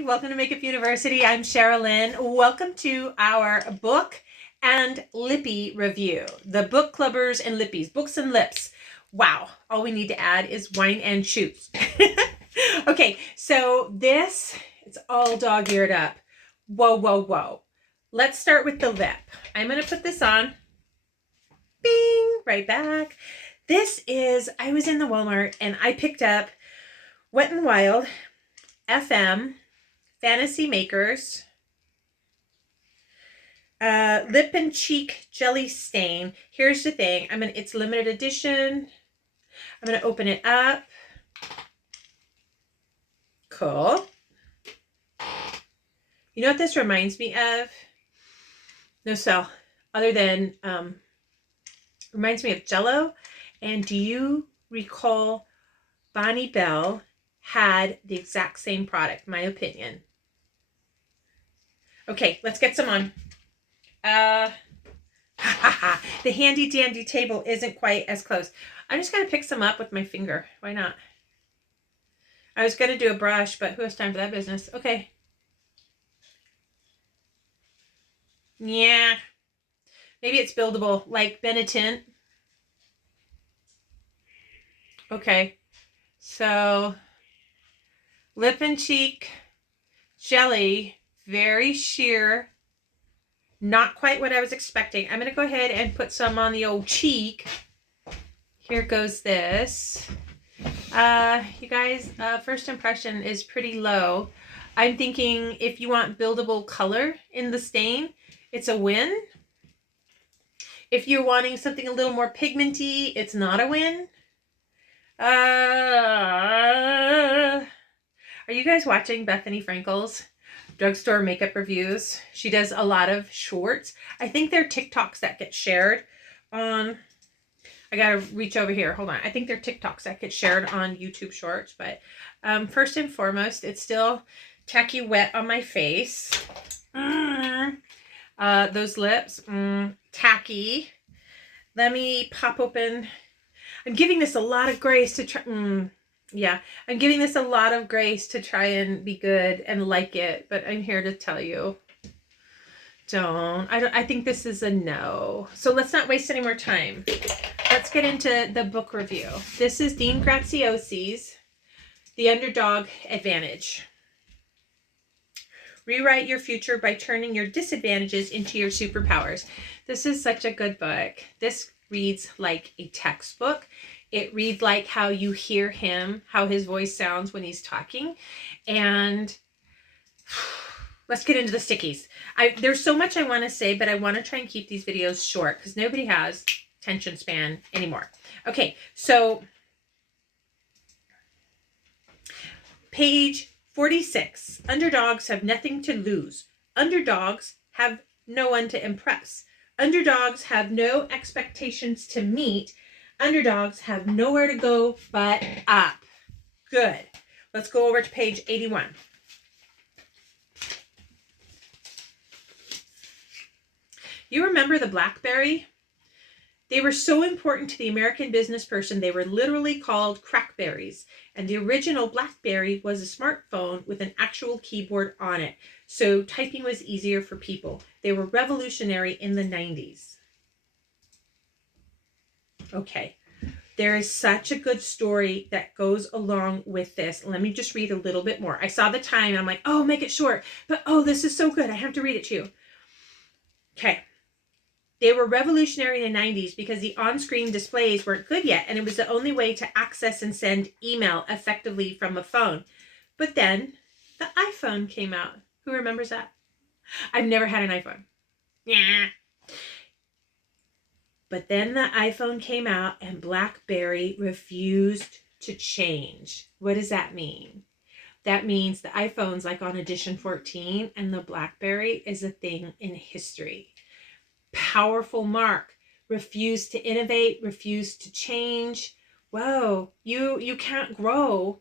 Hi, welcome to Makeup University. I'm Sherilyn. Welcome to our book and lippy review. The book clubbers and lippies, books and lips. Wow, all we need to add is wine and shoes. Okay, so this, it's all dog-eared up. Whoa, whoa, whoa. Let's start with the lip. I'm going to put this on. Bing, right back. This is, I was in the Walmart and I picked up Wet n Wild FM Fantasy Makers Lip and Cheek Jelly Stain. Here's the thing. It's limited edition. I'm gonna open it up. Cool. You know what this reminds me of? No, so other than reminds me of Jello. And do you recall Bonnie Bell had the exact same product, my opinion. Okay, let's get some on. The handy dandy table isn't quite as close. I'm just going to pick some up with my finger. Why not? I was going to do a brush, but who has time for that business? Okay. Yeah. Maybe it's buildable, like Benetint. Okay. So, lip and cheek jelly, very sheer. Not quite what I was expecting. I'm going to go ahead and put some on the old cheek. Here goes this. You guys, first impression is pretty low. I'm thinking if you want buildable color in the stain, it's a win. If you're wanting something a little more pigmenty, it's not a win. Are you guys watching Bethany Frankel's drugstore makeup reviews? She does a lot of shorts. I think they're TikToks that get shared on, I gotta reach over here. Hold on. I think they're TikToks that get shared on YouTube Shorts. But first and foremost, it's still tacky wet on my face. Those lips, tacky. Let me pop open. I'm giving this a lot of grace to try. Yeah, I'm giving this a lot of grace to try and be good and like it, but I'm here to tell you, I think this is a no. So let's not waste any more time. Let's get into the book review. This is Dean Graziosi's The Underdog Advantage. Rewrite your future by turning your disadvantages into your superpowers. This is such a good book. This reads like a textbook. It reads like how you hear him, how his voice sounds when he's talking. And let's get into the stickies. There's so much I want to say, but I want to try and keep these videos short because nobody has attention span anymore. Okay, so page 46. Underdogs have nothing to lose. Underdogs have no one to impress. Underdogs have no expectations to meet. Underdogs have nowhere to go but up. Good. Let's go over to page 81. You remember the BlackBerry? They were so important to the American business person, they were literally called crackberries. And the original BlackBerry was a smartphone with an actual keyboard on it. So typing was easier for people. They were revolutionary in the 90s. Okay. There is such a good story that goes along with this. Let me just read a little bit more. I saw the time and I'm like, oh, make it short. But oh, this is so good. I have to read it to you. Okay. They were revolutionary in the 90s because the on-screen displays weren't good yet, and it was the only way to access and send email effectively from a phone. But then the iPhone came out. Who remembers that? I've never had an iPhone. Yeah. But then the iPhone came out and BlackBerry refused to change. What does that mean? That means the iPhone's like on edition 14 and the BlackBerry is a thing in history. Powerful mark. Refused to innovate, refused to change. Whoa, you can't grow.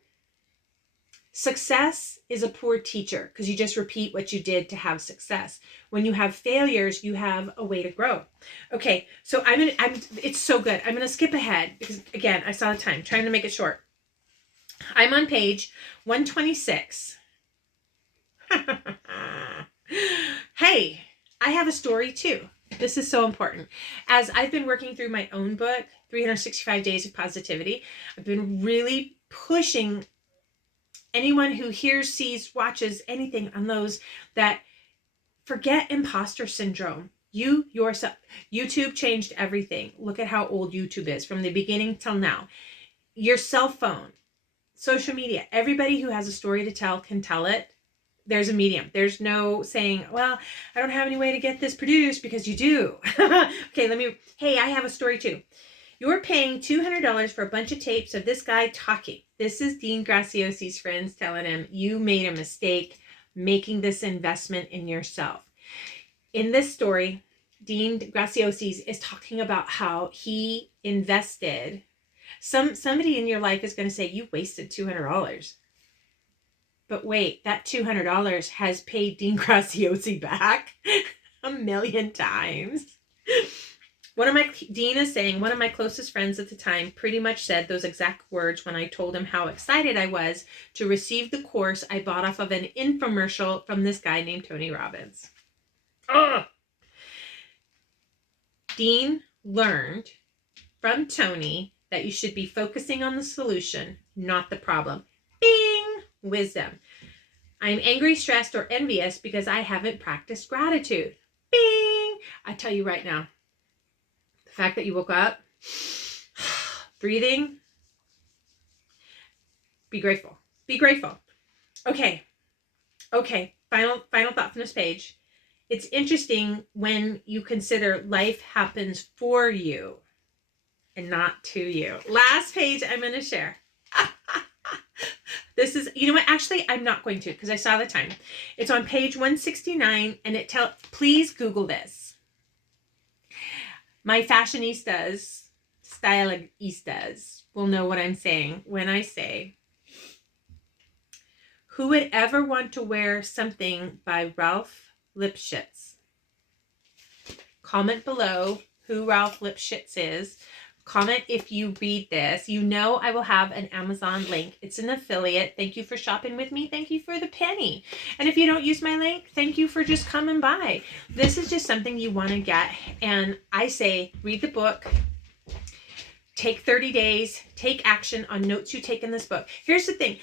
Success is a poor teacher because you just repeat what you did to have success. When you have failures, you have a way to grow. Okay, so it's so good. I'm going to skip ahead because, again, I saw the time, trying to make it short. I'm on page 126. hey, I have a story too. This is so important. As I've been working through my own book, 365 Days of Positivity, I've been really pushing anyone who hears, sees, watches anything on those that forget imposter syndrome. You yourself. YouTube changed everything. Look at how old YouTube is from the beginning till now. Your cell phone, social media, everybody who has a story to tell can tell it. There's a medium. There's no saying, well, I don't have any way to get this produced, because you do. Okay, hey, I have a story too. You're paying $200 for a bunch of tapes of this guy talking. This is Dean Graciosi's friends telling him, you made a mistake making this investment in yourself. In this story, Dean Graciosi is talking about how he invested. Somebody in your life is going to say, you wasted $200. But wait, that $200 has paid Dean Graciosi back a million times. Dean is saying, one of my closest friends at the time pretty much said those exact words when I told him how excited I was to receive the course I bought off of an infomercial from this guy named Tony Robbins. Ugh. Dean learned from Tony that you should be focusing on the solution, not the problem. Bing! Wisdom. I'm angry, stressed, or envious because I haven't practiced gratitude. Bing! I tell you right now, the fact that you woke up, breathing, be grateful. Be grateful. Okay. Final thought from this page. It's interesting when you consider life happens for you and not to you. Last page I'm going to share. This is, you know what? Actually, I'm not going to, because I saw the time. It's on page 169, and please Google this. My fashionistas, stylistas will know what I'm saying when I say, who would ever want to wear something by Ralph Lipschitz? Comment below who Ralph Lipschitz is. Comment if you read this. You know I will have an Amazon link. It's an affiliate. Thank you for shopping with me. Thank you for the penny. And if you don't use my link, thank you for just coming by. This is just something you want to get. And I say, read the book. Take 30 days. Take action on notes you take in this book. Here's the thing.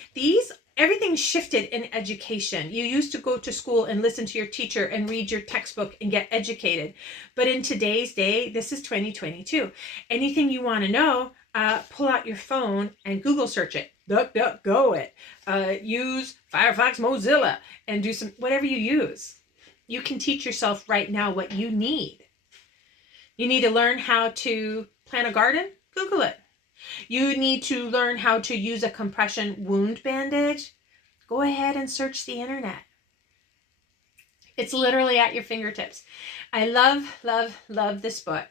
Everything shifted in education. You used to go to school and listen to your teacher and read your textbook and get educated. But in today's day, this is 2022. Anything you want to know, pull out your phone and Google search it. DuckDuckGo it. Use Firefox, Mozilla, and do whatever you use. You can teach yourself right now what you need. You need to learn how to plant a garden? Google it. You need to learn how to use a compression wound bandage? Go ahead and search the internet. It's literally at your fingertips. I love this book.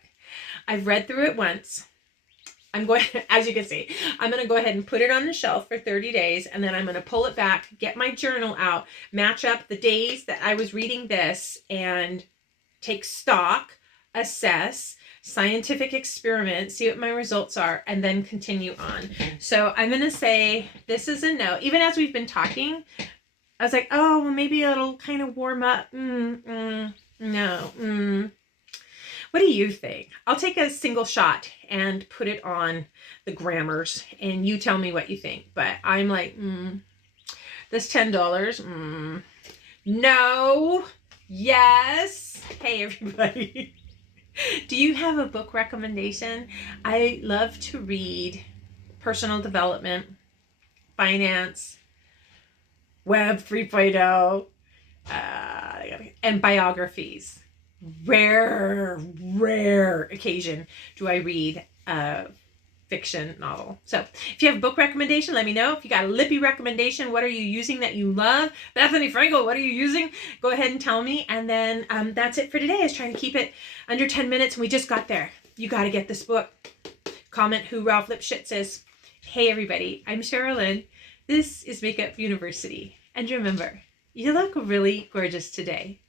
I've read through it once. As you can see, I'm going to go ahead and put it on the shelf for 30 days, and then I'm going to pull it back, get my journal out, match up the days that I was reading this, and take stock, assess, scientific experiment, see what my results are, and then continue on. So I'm going to say this is a no. Even as we've been talking, I was like, oh, well, maybe it'll kind of warm up. No. What do you think? I'll take a single shot and put it on the grammars, and you tell me what you think. But I'm like, this $10, no, yes. Hey, everybody. Do you have a book recommendation? I love to read personal development, finance, Web 3.0, and biographies. Rare occasion do I read a fiction novel. So if you have a book recommendation, let me know. If you got a lippie recommendation, what are you using that you love? Bethany Frankel, what are you using? Go ahead and tell me. And then that's it for today. I was trying to keep it under 10 minutes, and we just got there. You got to get this book. Comment who Ralph Lipschitz is. Hey, everybody. I'm Sherilyn. This is Makeup University. And remember, you look really gorgeous today.